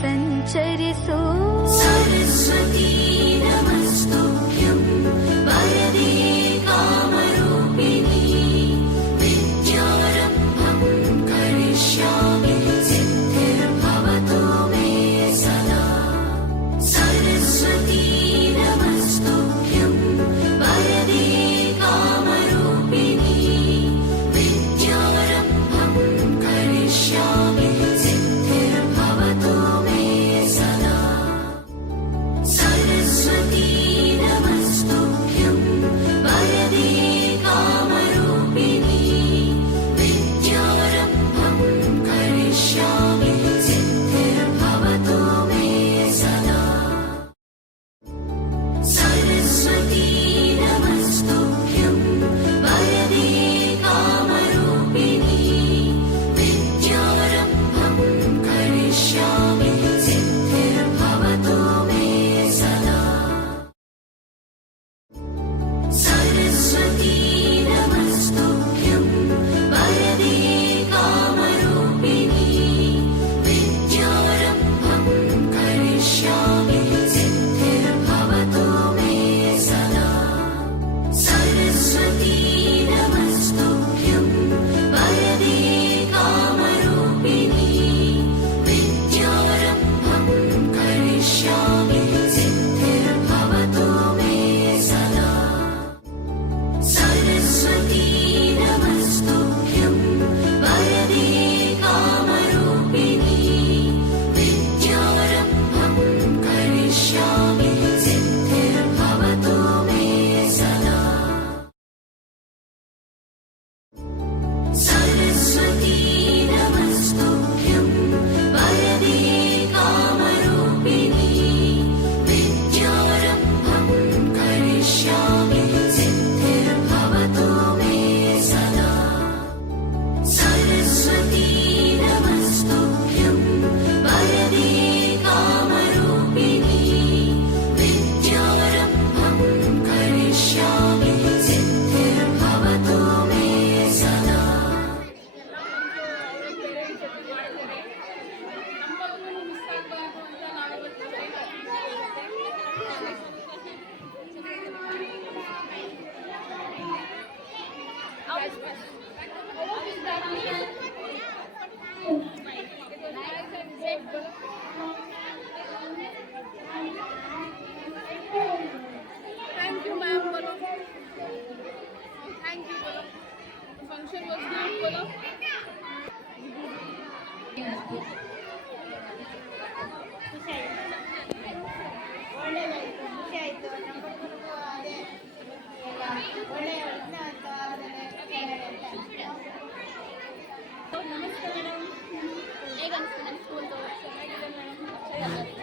ಸಂಚರಿಸು ಸರಸ್ವತಿ ನಮಸ್ತುಭ್ಯಂ ಒಳ್ಳೆ was ಆಮೇಲೆ ಅಂತ ನಮಸ್ತೆ ಮೇಡಮ್ ಹೇಗೆ ಅನಿಸ್ತು ನಮ್ಮ ಸ್ಕೂಲ್ ಚೆನ್ನಾಗಿದೆ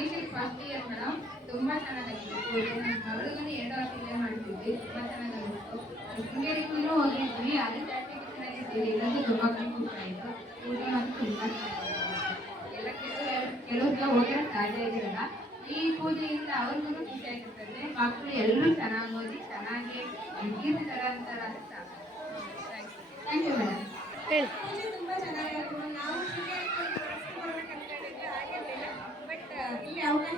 ಇದು ಫಸ್ಟ್ ಇಯರ್ ಮೇಡಮ್ ತುಂಬಾ ಚೆನ್ನಾಗಿತ್ತು ನಮ್ಮ ಮಗಳಿಗೂ ಎರಡು ವರ್ಷ ಮಾಡ್ತಿದ್ವಿ ತುಂಬಾ ಚೆನ್ನಾಗಿತ್ತು ಶೃಂಗೇರಿಗೂ ಹೋಗಿದ್ವಿ ಅದೇ ಸರ್ಟಿಫಿಕೇಟ್ ಆಗಿದ್ದೀವಿ ಎಲ್ಲದೂ ತುಂಬಾ ಆಯಿತು ಊಟ ಮತ್ತು ತುಂಬಾ ಚೆನ್ನಾಗಿತ್ತು ಎಲ್ಲ ಕೆಲವು ಕೆಲವ್ರಿಗೆ ಹೋಗಿರೋ ಸಾಧ್ಯ ಆಗಿರಲ್ಲ ಈ ಪೂಜೆಯಿಂದ ಅವ್ರಿಗೂ ಖುಷಿ ಆಗಿರ್ತದೆ ಮಕ್ಕಳು ಎಲ್ಲರೂ ಚೆನ್ನಾಗಿ ಓದಿ ಚೆನ್ನಾಗಿ ವಿದ್ಯುತ್ತರ ಅಂತಾರ ಅಂತ ಥ್ಯಾಂಕ್ ಯು ಮೇಡಮ್ ಹೇಳಿ. ತುಂಬಾ ಚೆನ್ನಾಗಿತ್ತು ನಾವು ಬಟ್ ಇಲ್ಲಿ ಅವಕಾಶ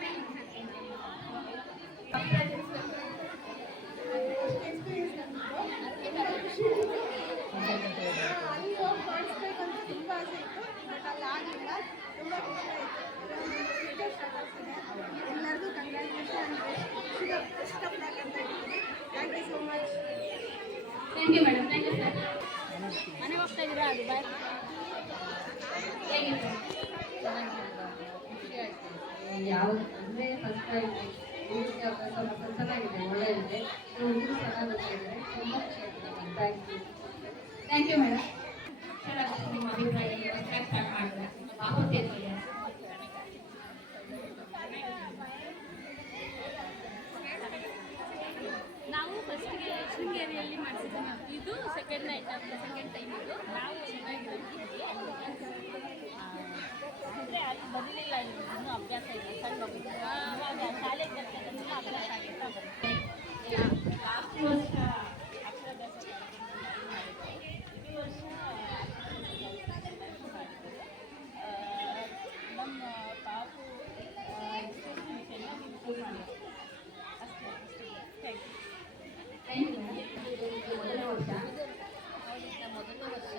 thanks. ತುಂಬಾ ಚೆನ್ನಾಗಿ ಮಾಡ್ತಾ ಇದ್ದೀವಿ ತುಂಬಾ ಚೆನ್ನಾಗಿ thank you madam thank you sir ಮನೆಗೆ ಹೋಗ್ತಾ ಇದ್ದೀರಾ ಅದು ಬಾಯ್ ಹೇಗಿತ್ತು ಯಾವ ಅಂದರೆ ಫಸ್ಟ್ ಇದೆ ಊಟಕ್ಕೆ ಅಭ್ಯಾಸ ಸ್ವಲ್ಪ ಚೆನ್ನಾಗಿದೆ, ಒಳ್ಳೆಯದಿದೆ. ಹುಡುಗರು ಚೆನ್ನಾಗಿ ಓದ್ತಾ ಇದ್ದಾರೆ ತುಂಬ ಖುಷಿ ಆಗ್ತದೆ thank you thank you madam ಅದು ನಿಮ್ಮ ಅಭಿಪ್ರಾಯ ಇದು ಸೆಕೆಂಡ್ ನೈಟ್ ಸೆಕೆಂಡ್ ಟೈಮ್ ಇದು ನಾವು ಚೆನ್ನಾಗಿರೋದು ಅಂದರೆ ಅಲ್ಲಿ ಬರಲಿಲ್ಲ ಇನ್ನೂ ಅಭ್ಯಾಸ ಇಲ್ಲ ಸಣ್ಣ ಮಗು ಶಾಲೆಗೆ ಬರ್ತಕ್ಕಂಥ ಅಭ್ಯಾಸ ಆಗಿತ್ತು ಬರುತ್ತೆ ಲಾಸ್ಟ್ ವರ್ಷ ಅಕ್ಷರಾಭ್ಯಾಸ ಮಾಡಿದ್ವಿ. ಈ ವರ್ಷ ಆ, ನಮ್ಮ ಪಾಪು ಎಕ್ಸ್ಪ್ರೆಷನ್ ಚೆನ್ನಾಗಿ ಇಂಪ್ರೂವ್ ಮಾಡಿದೆ ಅಷ್ಟೇ ಅಷ್ಟೇ thank you thank you madam ಮೊದಲನೇ ವರ್ಷ ಅವಳಿಂದ ಮೊದಲನೇ ವರ್ಷ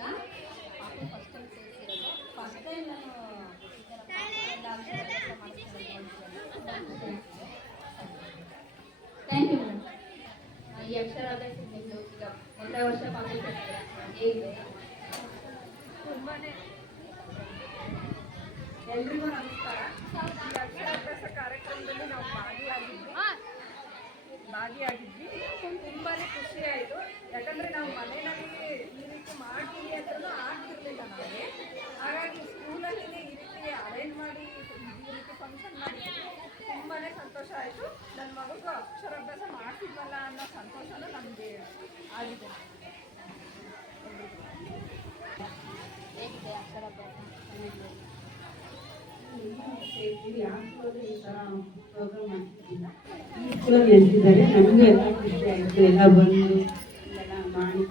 ಪಾಪು ಫಸ್ಟ್ ಟೈಮ್ ಸೇರಿಸಿರೋದು ಫಸ್ಟ್ ಟೈಮ್ ನಾನು ಈ ಥರ ಪಾಪುಗೆಲ್ಲ ಅಕ್ಷರಾಭ್ಯಾಸ ಮಾಡಿಸ್ಕೊಂಡು ಥ್ಯಾಂಕ್ ಯು ಮೇಡಮ್ ಈ ಅಕ್ಷರಾಭ್ಯಾಸ ನಿಮ್ಮದು ಈಗ ಮೊದಲನೇ ವರ್ಷ ಪಾಪು ಸೇರ್ಸಿದ್ದೀರಾ. ಹೇಗಿದೆ ತುಂಬಾನೇ ಎಲ್ರಿಗೂ ನಮಸ್ಕಾರ. ಅಕ್ಷರಾಭ್ಯಾಸ ಕಾರ್ಯಕ್ರಮದಲ್ಲಿ ನಾವು ಭಾಗಿಯಾಗಿದ್ವಿ. ಭಾಗಿಯಾಗಿದ್ವಿ. ತುಂಬಾನೇ ಖುಷಿ ಆಯಿತು. ಯಾಕಂದ್ರೆ ನಾವು ಮನೆಯಲ್ಲಿ ಈ ರೀತಿ ಮಾಡ್ತೀವಿ ಅಂತಲೂ ಆಗ್ತಿರ್ಲಿಲ್ಲ ನಮಗೆ. ಹಾಗಾಗಿ ಸ್ಕೂಲಲ್ಲಿ ಈ ರೀತಿ ಅರೇಂಜ್ ಮಾಡಿ ಈ ರೀತಿ ಫಂಕ್ಷನ್ ಮಾಡಿದ್ವಿ. ತುಂಬಾ ಸಂತೋಷ ಆಯಿತು. ನನ್ನ ಮಗಳು ಅಕ್ಷರಾಭ್ಯಾಸ ಮಾಡ್ತಿದ್ವಲ್ಲ ಅನ್ನೋ ಸಂತೋಷನೂ ನಮಗೆ ಆಗಿದೆ. ಹೇಗಿದೆ ಅಕ್ಷರಾಭ್ಯಾಸ ಈ ಥರ ಪ್ರೋಗ್ರಾಮ್ ಮಾಡ್ತಿದ್ದಿಲ್ಲ ಈ ಸ್ಕೂಲಲ್ಲಿ ನಡೆಸಿದ್ದಾರೆ ನಮಗೂ ಎಲ್ಲ ಖುಷಿ ಆಯಿತು ಎಲ್ಲ ಬಂದು ಎಲ್ಲ ಮಾಡಿ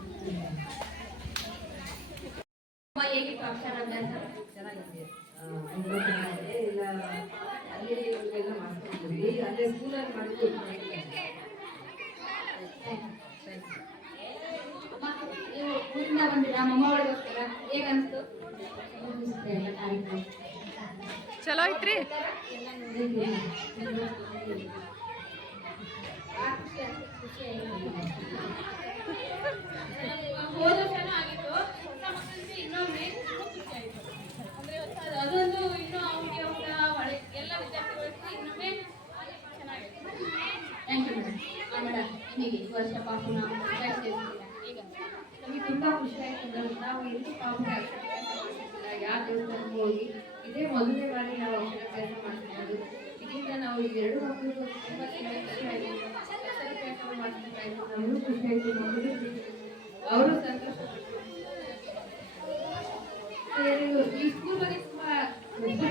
ಹೇಗಿತ್ತು ಅಕ್ಷರಾಭ್ಯಾಸ ಚೆನ್ನಾಗಿದೆ ಎಲ್ಲ ಅಲ್ಲಿ ಎಲ್ಲ ಮಾಡ್ತಿದ್ವಿ ಅಲ್ಲೇ ಸ್ಕೂಲಲ್ಲಿ ಮಾಡಿದ್ದು ಅಮ್ಮ ನೀವು ಊರಿಂದ ಬಂದಿರಾ? ಅಮ್ಮ ಒಳಗೋಸ್ಕರ ಹೇಗೆ ಅನಿಸ್ತು ಎಲ್ಲ ಕಾರ್ಯಕ್ರಮ ಚಲೋ ಐತ್ರಿ ಎಲ್ಲ ನೋಡಿದ್ವಿ ಖುಷಿ ಆಯ್ತು ಖುಷಿ ಆಯ್ತು ಹೋದ ವರ್ಷನೂ ಆಗಿತ್ತು ಹೊಸ ಮಕ್ಕಳಿಗೆ ಇನ್ನೊಮ್ಮೆ ತುಂಬ ಖುಷಿ ಆಯಿತು ಅಂದರೆ ಹೊಸ ಅದೊಂದು ಇನ್ನೂ ಅವ್ರಿಗೆ ಅವ್ರ ಒಳ್ಳೆ ಎಲ್ಲ ವಿದ್ಯಾರ್ಥಿಗಳಿಗೆ ಇನ್ನೊಮ್ಮೆ ಚೆನ್ನಾಗಿತ್ತು ಥ್ಯಾಂಕ್ ಯು ಮೇಡಮ್ ಮೇಡಮ್ ನಿಮಗೆ ಈ ವರ್ಷ ಪಾಪುನ ಸೇರಿಸಿದ್ದೀರಾ ಈಗ ನಮಗೆ ತುಂಬಾ ಖುಷಿ ಆಯ್ತು ಮೇಡಮ್ ನಾವು ಎಲ್ಲೂ ಪಾಪುಗೆ ಅಕ್ಷರಾಭ್ಯಾಸ ಮಾಡಿಸಿಲ್ಲ ಯಾವ ದೇವಸ್ಥಾನಕ್ಕೆ ಹೋಗಿ ಇದೇ ಮೊದಲನೇ ಬಾರಿ ನಾವು ಅಕ್ಷರಾಭ್ಯಾಸ ಮಾಡ್ತಿರೋದು ಇದರಿಂದ ನಾವು ಈ ಎರಡು ಮಕ್ಕಳಿಗೂ ತುಂಬಾ ಚೆನ್ನಾಗಿ ಖುಷಿ ಆಯಿತು ಅಕ್ಷರಾಭ್ಯಾಸ ಮಾಡ್ತಿರ್ತಾ ಇದ್ರು ನಮಗೂ ಖುಷಿ ಆಯಿತು ಮಗಳು ಅವರು ಸಂತೋಷ. ಈ ಸ್ಕೂಲ್ ಬಗ್ಗೆ ತುಂಬಾ ಖುಷಿ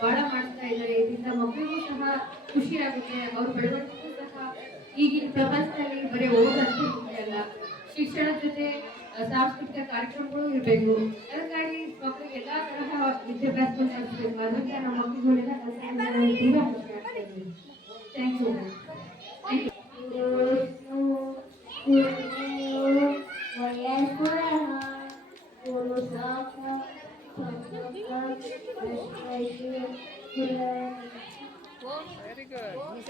ಬಹಳ ಮಾಡ್ತಾ ಇದ್ದಾರೆ. ಇದರಿಂದ ಮಕ್ಕಳಿಗೂ ಸಹ ಖುಷಿ ಆಗುತ್ತೆ. ಅವ್ರ ಬೆಳವಣಿಗೆಗೂ ಸಹ ಈಗಿನ ಪ್ರಪಂಚದಲ್ಲಿ ಬರೀ ಓದಷ್ಟೇ ಮುಖ್ಯ ಶಿಕ್ಷಣದ ಜೊತೆ ಸಾಂಸ್ಕೃತಿಕ ಕಾರ್ಯಕ್ರಮಗಳು ಇರಬೇಕು ಅದಕ್ಕಾಗಿ ಮಕ್ಕಳಿಗೆ ಎಲ್ಲಾ ತರಹ ವಿದ್ಯಾಭ್ಯಾಸಗಳು ಕಲಿಸ್ಬೇಕು ಅದರಿಂದ ನಮ್ಮ ಮಕ್ಕಳುಗಳೆಲ್ಲ ಕಲಿಸೋದ್ರಿಂದ ನನಗೆ ತುಂಬಾ ಖುಷಿ ಆಗ್ತಾ ಇದೆ thank you thank you very good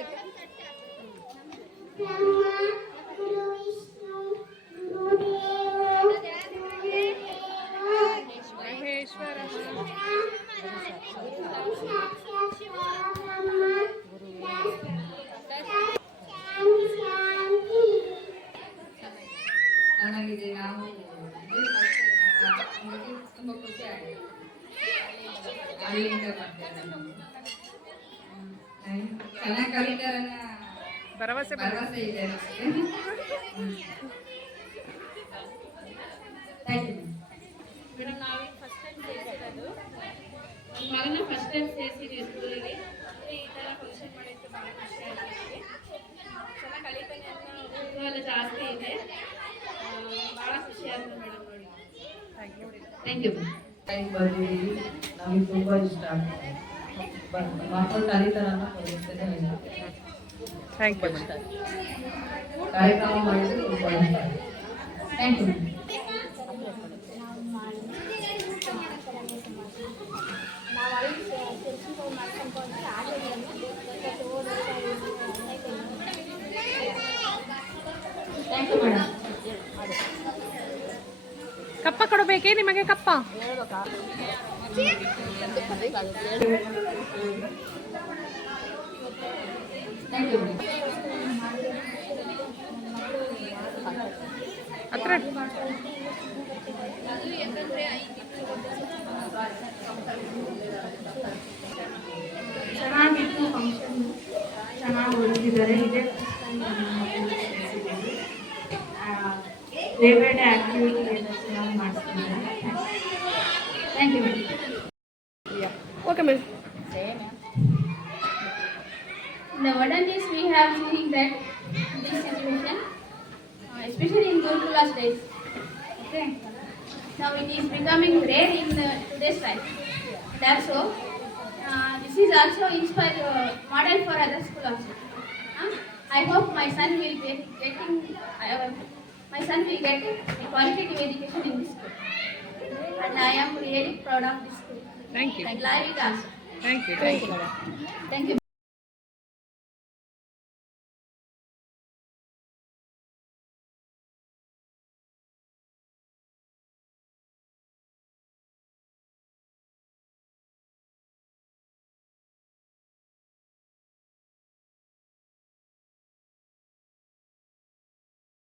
Maheshwara ಚೆನ್ನಾಗಿದೆ ನಾವು ಇದೇ first time ಅಲ್ಲ, ನಮಗೆ ತುಂಬಾ ಖುಷಿ ಆಗಿದೆ ಅಲ್ಲಿಂದ. ಚೆನ್ನಾಗಿ ಕಲಿತಾರನ್ನ ಭರವಸೆ ಭರವಸೆ ಇದೆ ಥ್ಯಾಂಕ್ ಯು ಮೇಡಮ್ ನಾವೀಗ ಫಸ್ಟ್ ಟೈಮ್ ಸೇರಿಸಿರೋದು? ನಮ್ಮ ಮಗನ ಫಸ್ಟ್ ಟೈಮ್ ಸೇರಿಸಿದ್ವಿ ಸ್ಕೂಲಿಗೆ ಈ ಥರ ಫಂಕ್ಷನ್ ಮಾಡಿದ್ದು ಭಾಳ ಖುಷಿ ಆಯ್ತು ನನಗೆ ಚೆನ್ನಾಗಿ ಕಲಿತಾನೆ ಅನ್ನೋ ಕುತೂಹಲ ಜಾಸ್ತಿ ಇದೆ. ಭಾಳ ಖುಷಿ ಆಯ್ತು ಮೇಡಮ್ ನೋಡಿ. ಥ್ಯಾಂಕ್ ಯು ಟೈಮ್ ಬಂದಿದ್ದೀವಿ ನಮಗೆ ತುಂಬ ಇಷ್ಟ ಆಗ್ತದೆ ಬ- ಮಕ್ಕಳು ಕಲಿತಾರ ಅನ್ನೋ ಕೊಡುತ್ತೇನೆ ಥ್ಯಾಂಕ್ ಯು ಕಾರ್ಯಕ್ರಮ ಮಾಡಿದ್ರೆ ತುಂಬ ಇಷ್ಟ ಆಗಿದೆ ಥ್ಯಾಂಕ್ ಯು ನಾವು ಅಲ್ಲಿ ಸೇರಿಸ್ಕೊಂಡು ಮಾಡ್ಕೊಂಡ್ರೆ ಆಗಲಿಲ್ಲ ಥ್ಯಾಂಕ್ ಯು ಮೇಡಮ್ ಕಪ್ಪ ಕೊಡಬೇಕೇ ನಿಮಗೆ ಕಪ್ಪ ಥ್ಯಾಂಕ್ ಯು ಮೇಡಮ್ ಹತ್ರ am feeling that this situation, uh, especially in Gurukula's days. Okay? Now it is becoming rare in today's life. That's all. Uh, this is also inspired uh, model for other school also. Uh, I hope my son will be getting uh, my son will get a qualitative education in this school. And I am really proud of this school. Thank you. And Larry also. Thank you. Thank you. Thank you.